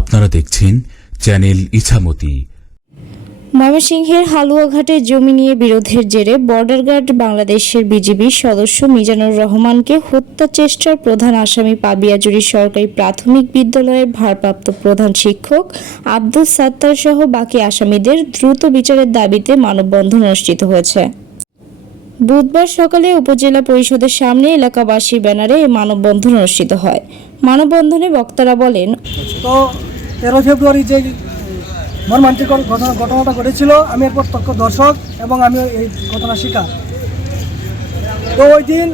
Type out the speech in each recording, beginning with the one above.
আপনারা দেখছেন চ্যানেল ইছামতি। ময়মনসিংহের হালুয়াঘাটের জমি নিয়ে বিরোধের জেরে বর্ডার গার্ড বাংলাদেশের বিজিবির সদস্য মিজানুর রহমানকে হত্যা চেষ্টার প্রধান আসামি পাবিয়াজুরি সরকারি প্রাথমিক বিদ্যালয়ের ভারপ্রাপ্ত প্রধান শিক্ষক আব্দুল সাত্তার সহ বাকি আসামিদের দ্রুত বিচারের দাবিতে মানববন্ধন অনুষ্ঠিত হয়েছে। বুধবার সকালে উপজেলা পরিষদের সামনে এলাকাবাসীর ব্যানারে মানববন্ধন অনুষ্ঠিত হয়। মানববন্ধনে বক্তারা বলেন, তো তেরো ফেব্রুয়ারি যে মর্মান্তিক ঘটনা ঘটনাটা ঘটেছিল, আমি এর প্রত্যক্ষ দর্শক এবং আমি এই ঘটনা শিকার। তো ওই দিন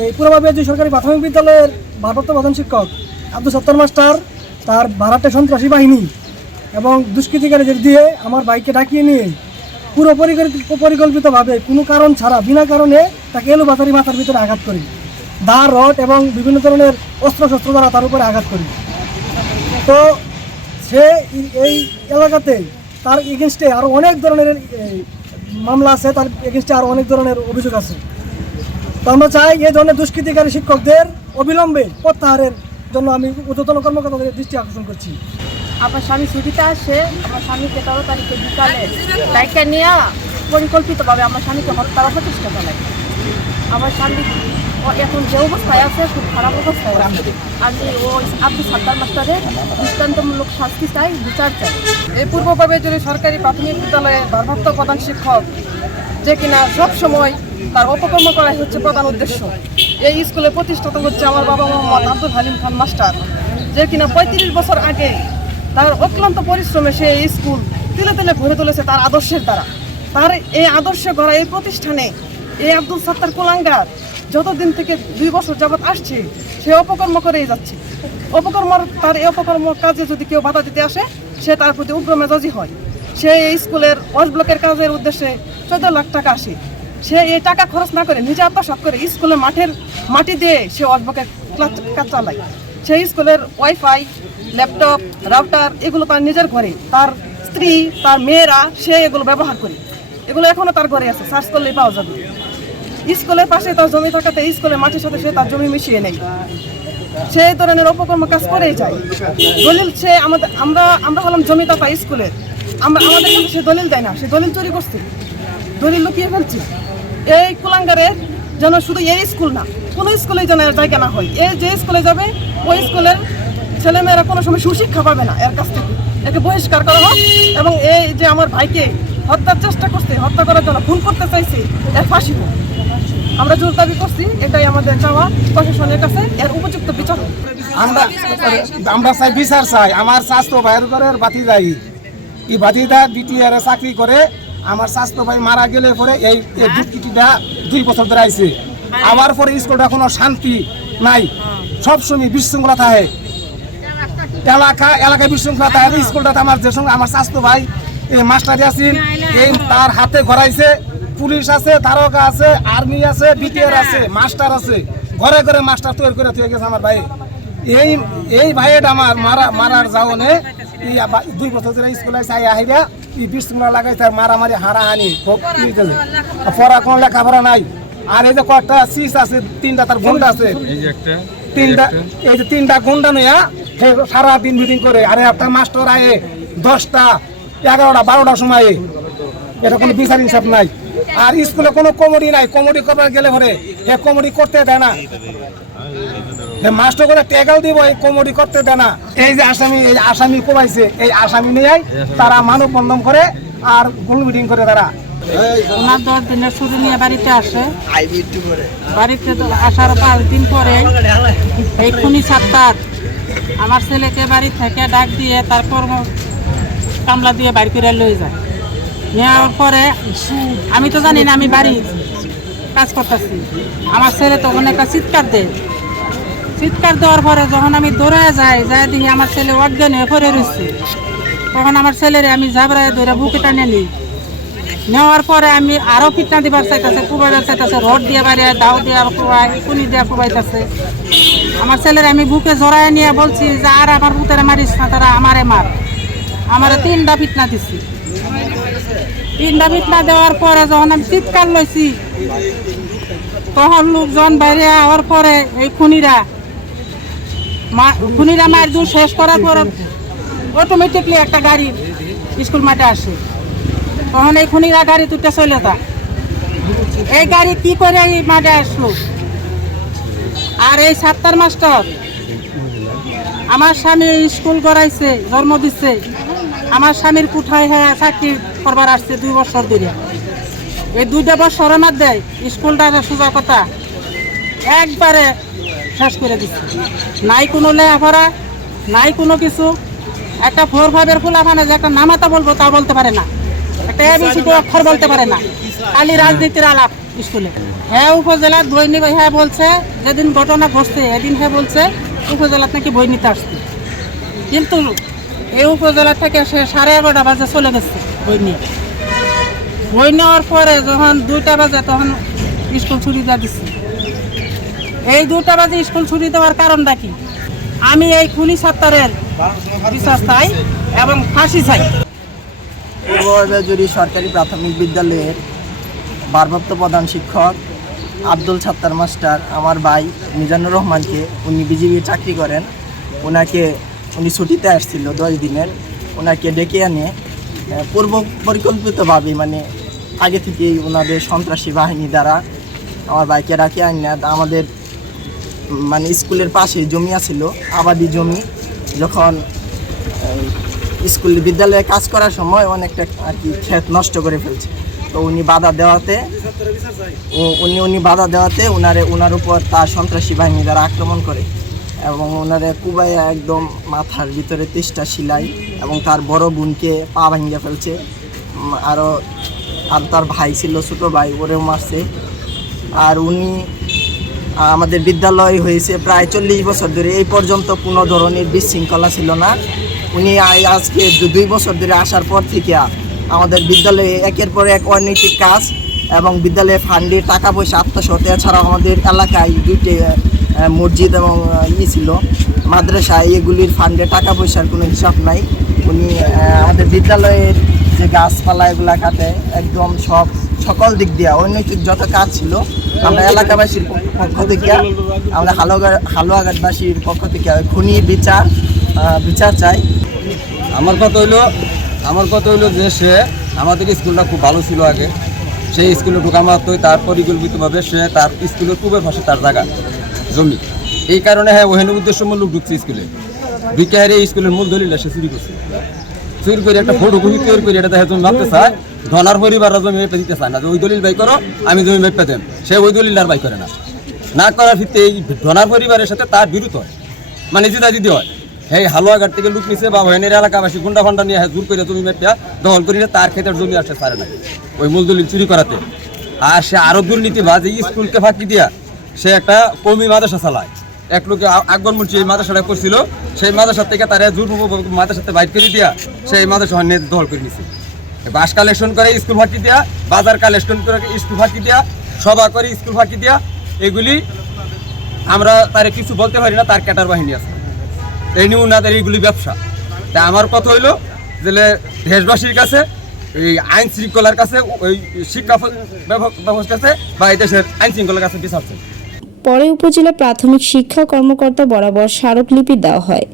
এই পুরোভাবে যে সরকারি প্রাথমিক বিদ্যালয়ের ভারপ্রাপ্ত প্রধান শিক্ষক আব্দুল সত্তর মাস্টার, তার ভাড়াটে সন্ত্রাসী বাহিনী এবং দুষ্কৃতিকারীদের দিয়ে আমার বাইককে ডাকিয়ে নিয়ে পুরো পরিকল্পিত পরিকল্পিতভাবে কোনো কারণ ছাড়া, বিনা কারণে তাকে এলো বাতারি মাথার ভিতরে আঘাত করি। দা রড এবং বিভিন্ন ধরনের অস্ত্র শস্ত্র দ্বারা তার উপরে আঘাত করি। তো সে এই- এলাকাতে তার এগেনস্টে আরও অনেক ধরনের মামলা আছে, তার এগেনস্টে আরও অনেক ধরনের অভিযোগ আছে। তো আমরা চাই এই ধরনের দুষ্কৃতিকারী শিক্ষকদের অবিলম্বে প্রত্যাহারের জন্য আমি উচ্চতন কর্মকর্তাদের দৃষ্টি আকর্ষণ করছি। আমার স্বামী ছুটিতে আসে, আমার স্বামীকে তেরো তারিখে বিকালে বাইকে নিয়ে পরিকল্পিতভাবে আমার স্বামীকে হত্যার অপচেষ্টা চালায়। আমার স্বামী এখন যে অবস্থায় আছে, খুব খারাপ অবস্থায় আমি ওই আব্দুল সাদ্দার মাস্টারের দৃষ্টান্তমূলক শাস্তি চাই, বিচার চাই। এই পূর্বভাবে যদি সরকারি প্রাথমিক বিদ্যালয়ে ভারপ্রাপ্ত প্রধান শিক্ষক, যে কিনা সব সময় তার অপকর্ম করাই হচ্ছে প্রধান উদ্দেশ্য। এই স্কুলের প্রতিষ্ঠাতা হচ্ছে আমার বাবা মোহাম্মদ আব্দুল হালিম খান মাস্টার, যে কিনা পঁয়ত্রিশ বছর আগে তার অক্লান্ত পরিশ্রমে সে এই স্কুল তিলে তিলে ভরে তুলেছে তার আদর্শের দ্বারা। তার এই আদর্শে গড়া এই প্রতিষ্ঠানে এই আব্দুল সাত্তার কোলাঙ্গার যতদিন থেকে দুই বছর যাবৎ আসছে, সে অপকর্ম করেই যাচ্ছে। অপকর্ম তার এই অপকর্ম কাজে যদি কেউ বাধা দিতে আসে, সে তার প্রতি উগ্র মেজাজি হয়। সে এই স্কুলের ওয়াশ ব্লকের কাজের উদ্দেশ্যে চোদ্দ লাখ টাকা আসে। সে এই টাকা খরচ না করে নিজে আত্মসাৎ করে স্কুলের মাঠের মাটি দিয়ে সে ওয়াশ ব্লকের কাজ চালায়। সেই স্কুলের ওয়াইফাই ল্যাপটপ রাউটার এগুলো তার নিজের ঘরে। তার স্ত্রী, তার মেয়েরা, সে এগুলো ব্যবহার করে। এগুলো এখনও তার ঘরে আছে সার্চ করলেই পাওয়া যাবে। স্কুলের পাশে তার জমি থাকাতে স্কুলের মাটির সাথে সে তার জমি মিশিয়ে নেয়। সে ধরনের অপকর্ম কাজ করেই যায়। দলিল সে আমাদের, আমরা আমরা হলাম জমিদাতা স্কুলের আমরা, আমাদের কিন্তু সে দলিল দেয় না, সে দলিল চুরি করছে। দলিল লুকিয়ে ফেলছে। এই কুলাঙ্গারের যেন শুধু এই স্কুল না, কোনো স্কুলে যেন এর জায়গা না হয়। এ যে স্কুলে যাবে, ওই স্কুলের ছেলেমেয়েরা কোনো সময় সুশিক্ষা পাবে না এর কাছ থেকে। একে বহিষ্কার করা হোক এবং এই যে আমার ভাইকে হত্যার চেষ্টা করছে, হত্যা করার জন্য খুন করতে চাইছে, এর ফাঁসি হোক। আমরা জোর দাবি করছি, এটাই আমাদের চাওয়া প্রশাসনের কাছে, এর উপযুক্ত বিচার আমরা আমরা চাই বিচার চাই। আমার স্বাস্থ্য ভাইয়ের ঘরের বাতি যাই এই বাতিটা বিটিআর চাকরি করে আমার স্বাস্থ্য ভাই মারা গেলে পরে এই এই দুষ্কৃতিটা দুই বছর ধরে আইছে। আবার পরে স্কুলটা কোনো শান্তি নাই। সবসময় বিশৃঙ্খলা থাকে। এলাকা এলাকায় বিশৃঙ্খলা থাকে। স্কুলটাতে আমার যে সঙ্গে আমার স্বাস্থ্য ভাই এই মাস্টারি আছেন এই তার হাতে গড়াইছে পুলিশ আছে তারকা আছে আর্মি আছে বিটিআর আছে মাস্টার আছে। ঘরে ঘরে মাস্টার তৈরি করে তৈরি গেছে আমার ভাই। এই এই ভাইয়ের আমার মারা মারার যাওনে দুই বছর ধরে স্কুলে চাই আহিরা এই বিশৃঙ্খলা লাগাই তার মারামারি হারাহানি ই। পড়া কোনো লেখাপড়া নাই। আর এই যে কয়েকটা সিস আছে তিনটা তার গুন্ডা আছে। তিনটা এই যে তিনটা গুন্ডা নইয়া সারা দিন মিটিং করে। আরে একটা মাস্টার আয়ে দশটা এগারোটা বারোটার সময় এটা কোনো বিচার হিসাব নাই। আর স্কুলে কোনো কমেডি নাই, কমেডি করবার গেলে পরে এ কমেডি করতে দেয় না। মাস্টার করে টেকাও দিব এই কমেডি করতে দেয় না। এই যে আসামি, এই আসামি কোবাইছে এই আসামি নিয়ে তারা মানব বন্ধন করে আর গোল মিটিং করে তারা। ওনার দশ দিনের ছুটি নিয়ে বাড়িতে আসে। বাড়িতে আসার পাঁচ দিন পরে এই খুনি সাত্তার আমার ছেলেকে বাড়ি থেকে ডাক দিয়ে তারপর কামলা দিয়ে বাড়ি করে লয়ে যায়। নেওয়ার পরে আমি তো জানি না, আমি বাড়ি কাজ করতেছি। আমার ছেলে তখন একটা চিৎকার দেয়। চিৎকার দেওয়ার পরে যখন আমি দৌড়ে যাই যাই দেখি আমার ছেলে অজ্ঞান হয়ে পড়ে রয়েছে। তখন আমার ছেলেরে আমি ঝাবড়ায় ধরে বুকে টানে নিই। নেওয়ার পরে আমি আরও ফিটনা দিবার চাইতেছে, কুবাইবার চাইতেছে, রড দিয়ে বাড়ি দাও দিয়ে কুবাই কুনি দিয়ে কুবাইতেছে আমার ছেলের আমি বুকে জড়ায় নিয়ে বলছি, যে আর আমার পুতেরা মারিস না, তারা আমারে মার। আমারে তিনটা ফিটনা দিছি। তিনটা ফিটনা দেওয়ার পরে যখন আমি চিৎকার লইছি, তখন লোকজন বাইরে হওয়ার পরে এই খুনিরা খুনিরা মার দূর শেষ করার পরে অটোমেটিকলি একটা গাড়ি স্কুল মাঠে আসে। তখন এই খুনিরা গাড়ি তুলতে চলে যায়। এই গাড়ি কি করে এই মাঠে আসলো? আর এই সাতটার মাস্টার আমার স্বামী স্কুল করাইছে জন্ম দিচ্ছে আমার স্বামীর কুঠায় হ্যাঁ চাকরি করবার আসছে দুই বছর ধরে। এই দুইটা বছর দেয়, স্কুলটা সোজা কথা, একবারে শেষ করে দিচ্ছে নাই কোনো লেখাপড়া, নাই কোনো কিছু। একটা ফোর ফাইভের ফুলাফানে যে একটা নামাতা বলব তা বলতে পারে না। একটা এ এবিসি অক্ষর বলতে পারে না। খালি রাজনীতির আলাপ স্কুলে। হ্যাঁ উপজেলার নিবে হ্যাঁ বলছে, যেদিন ঘটনা ঘটছে, এদিন হ্যাঁ বলছে উপজেলার নাকি বই নিতে আসছে। কিন্তু এই উপজেলা থেকে সে সাড়ে এগারোটা বাজে চলে গেছে বই নিয়ে বই নেওয়ার পরে যখন দুইটা বাজে তখন স্কুল ছুটি দিয়ে দিচ্ছে এই দুটা বাজে স্কুল ছুটি দেওয়ার কারণটা কি? আমি এই খুনি সত্তরের বিচার চাই এবং ফাঁসি চাই। পূর্ব বেজুরি সরকারি প্রাথমিক বিদ্যালয়ের ভারপ্রাপ্ত প্রধান শিক্ষক আব্দুল ছাত্তার মাস্টার, আমার ভাই মিজানুর রহমানকে উনি বিজিবি চাকরি করেন, ওনাকে উনি ছুটিতে আসছিল দশ দিনের। ওনাকে ডেকে আনে পূর্ব পরিকল্পিতভাবে মানে আগে থেকেই ওনাদের সন্ত্রাসী বাহিনী দ্বারা আমার ভাইকে রাখে আনিয়া আমাদের মানে স্কুলের পাশে জমি আছিল, আবাদি জমি। যখন স্কুল বিদ্যালয়ে কাজ করার সময় অনেকটা আর কি ক্ষেত নষ্ট করে ফেলছে। তো উনি বাধা দেওয়াতে উনি উনি বাধা দেওয়াতে ওনারে ওনার উপর তার সন্ত্রাসী বাহিনী দ্বারা আক্রমণ করে। এবং ওনারে কুবাইয়া একদম মাথার ভিতরে তেষ্টা সিলাই এবং তার বড় বোনকে পা ভাঙিয়ে ফেলছে। আরও আর তার ভাই ছিল, ছোটো ভাই, ওরেও মারছে। আর উনি আমাদের বিদ্যালয় হয়েছে প্রায় চল্লিশ বছর ধরে। এই পর্যন্ত কোনো ধরনের বিশৃঙ্খলা ছিল না। উনি আজকে দুই বছর ধরে আসার পর থেকে আমাদের বিদ্যালয়ে একের পর এক অনৈতিক কাজ এবং বিদ্যালয়ে ফান্ডে টাকা পয়সা আত্মসাত এছাড়াও আমাদের এলাকায় দুইটি মসজিদ এবং ইয়ে ছিল। মাদ্রাসা এগুলির ফান্ডে টাকা পয়সার কোনো হিসাব নাই। উনি আমাদের বিদ্যালয়ের যে গাছপালা, এগুলা কাটে, একদম সব সকল দিক দিয়ে। অনৈতিক যত কাজ ছিল, আমরা এলাকাবাসীর পক্ষ- থেকে, আমরা হালুয়া হালুয়াঘাটবাসীর পক্ষ থেকে খুনি বিচার বিচার চাই। আমার কথা হইল, আমার কথা হইল যে সে আমাদের স্কুলটা খুব ভালো ছিল আগে। সেই স্কুলে ঢোকা মাত্রই তার পরিকল্পিতভাবে সে তার স্কুলের পূবের পাশে তার জায়গা, জমি। এই কারণে হ্যাঁ ওখানে উদ্দেশ্যমূলক ঢুকছে স্কুলে। ঢুকে হারে এই স্কুলের মূল দলিল সে চুরি করছে। চুরি করে একটা ফটো কপি তৈরি করে এটা দেখে তুমি ভাবতে চায় ধনার পরিবার জমি মেপে দিতে চায় না। যে ওই দলিল বাই করো, আমি জমি মেপে দেন সে ওই দলিল আর বাই করে না। না করার ভিত্তি এই ধনার পরিবারের সাথে তার বিরুদ্ধ হয়। মানে জিদা দিদি হয়। এই হালুয়াঘাট থেকে লুক নিছে বা ভয়নের এলাকাবাসী গুন্ডা ফান্ডা নিয়ে জোর করে জমি মেপিয়া দখল করিলে তার ক্ষেতের জমি আসে সারে না ওই মূল দলিল চুরি করাতে। আর সে আরও দুর্নীতিবাজ, এই স্কুলকে ফাঁকি দিয়া সে একটা কমি মাদ্রাসা চালায়। এক লোকে আকবর মুন্সি এই মাদ্রাসাটা করছিল সেই মাদ্রাসা থেকে তারা জোর মাদ্রাসাতে বাইট করে দিয়া সেই মাদ্রাসা নিয়ে দখল করে নিছে। বাস কালেকশন করে, স্কুল ফাঁকি দিয়া, বাজার কালেকশন করে, স্কুল ফাঁকি দিয়া, সভা করে, স্কুল ফাঁকি দিয়া, এগুলি আমরা তার কিছু বলতে পারি না, তার ক্যাটার বাহিনী আছে। এই নিয়ে ওনাদের এইগুলি ব্যবসা। তা আমার কথা হইল যে দেশবাসীর কাছে এই আইন শৃঙ্খলার কাছে ওই শিক্ষা ব্যবস্থার কাছে বা এই দেশের আইন শৃঙ্খলার কাছে বিচার চাই। পরে উপজেলা প্রাথমিক শিক্ষা কর্মকর্তা বরাবর স্মারকলিপি দেওয়া হয়।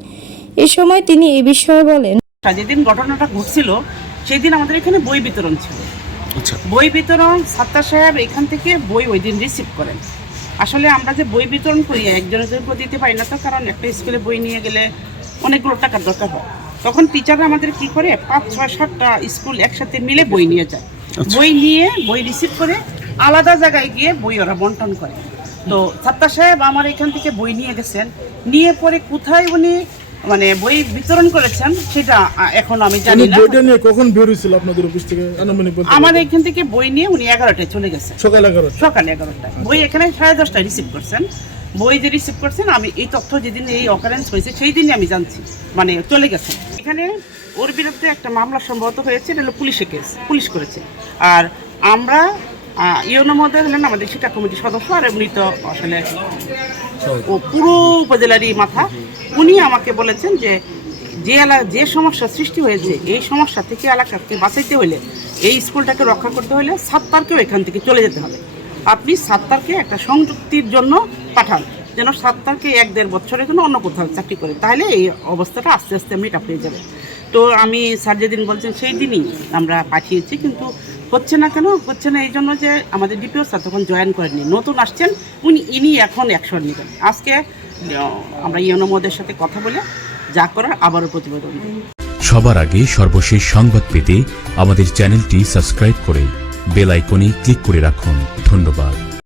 এ সময় তিনি এ বিষয়ে বলেন যেদিন ঘটনাটা ঘটছিল সেই দিন আমাদের এখানে বই বিতরণ ছিল। বই বিতরণ সাত্তার সাহেব এখান থেকে বই ওই দিন রিসিভ করেন। আসলে আমরা যে বই বিতরণ করি একজনের জন্য দিতে পারি না তো কারণ একটা স্কুলে বই নিয়ে গেলে অনেকগুলো টাকার দরকার হয়। তখন টিচাররা আমাদের কি করে পাঁচ ছয় সাতটা স্কুল একসাথে মিলে বই নিয়ে যায়। বই নিয়ে বই রিসিভ করে আলাদা জায়গায় গিয়ে বই ওরা বন্টন করে। তো সাত্তার সাহেব আমার এখান থেকে বই নিয়ে গেছেন। নিয়ে পরে কোথায় উনি মানে বই বিতরণ করেছেন সেটা এখন আমি জানি না। বইটা নিয়ে কখন বের হয়েছিল আপনাদের অফিস থেকে? আনুমানিক বলতে আমার এখান থেকে বই নিয়ে উনি এগারোটায় চলে গেছেন সকাল এগারো সকালে এগারোটায়। বই এখানে সাড়ে দশটায় রিসিভ করছেন। বই যে রিসিভ করছেন আমি এই তথ্য যেদিন এই অকারেন্স হয়েছে সেই দিনই আমি জানছি। মানে চলে গেছে। এখানে ওর বিরুদ্ধে একটা মামলা সম্ভবত হয়েছে এটা হলো পুলিশে কেস পুলিশ করেছে। আর আমরা ইউনো মধ্যে হলেন আমাদের শিক্ষা কমিটির সদস্য আর উনি তো আসলে পুরো উপজেলারই মাথা। উনি আমাকে বলেছেন যে যে এলাকা যে সমস্যা সৃষ্টি হয়েছে, এই সমস্যা থেকে এলাকাকে বাঁচাইতে হলে এই স্কুলটাকে রক্ষা করতে হলে সাত্তারকেও এখান থেকে চলে যেতে হবে। আপনি সাত্তারকে একটা সংযুক্তির জন্য পাঠান, যেন সাত্তারকে এক দেড় বছরের জন্য অন্য কোথাও চাকরি করে। তাহলে এই অবস্থাটা আস্তে আস্তে মেকআপ হয়ে যাবে। তো আমি স্যার যেদিন বলছেন, সেই দিনই আমরা পাঠিয়েছি, কিন্তু হচ্ছে না কেন? হচ্ছে না এই জন্য যে আমাদের ডিপিও স্যার তখন জয়েন করেননি। নতুন আসছেন, উনি, ইনি এখন অ্যাকশন নেবেন। আজকে আমরা ইয়নমদের সাথে কথা বলে যা করার আবারও প্রতিবেদন। সবার আগে সর্বশেষ সংবাদ পেতে আমাদের চ্যানেলটি সাবস্ক্রাইব করে বেল আইকনে ক্লিক করে রাখুন ধন্যবাদ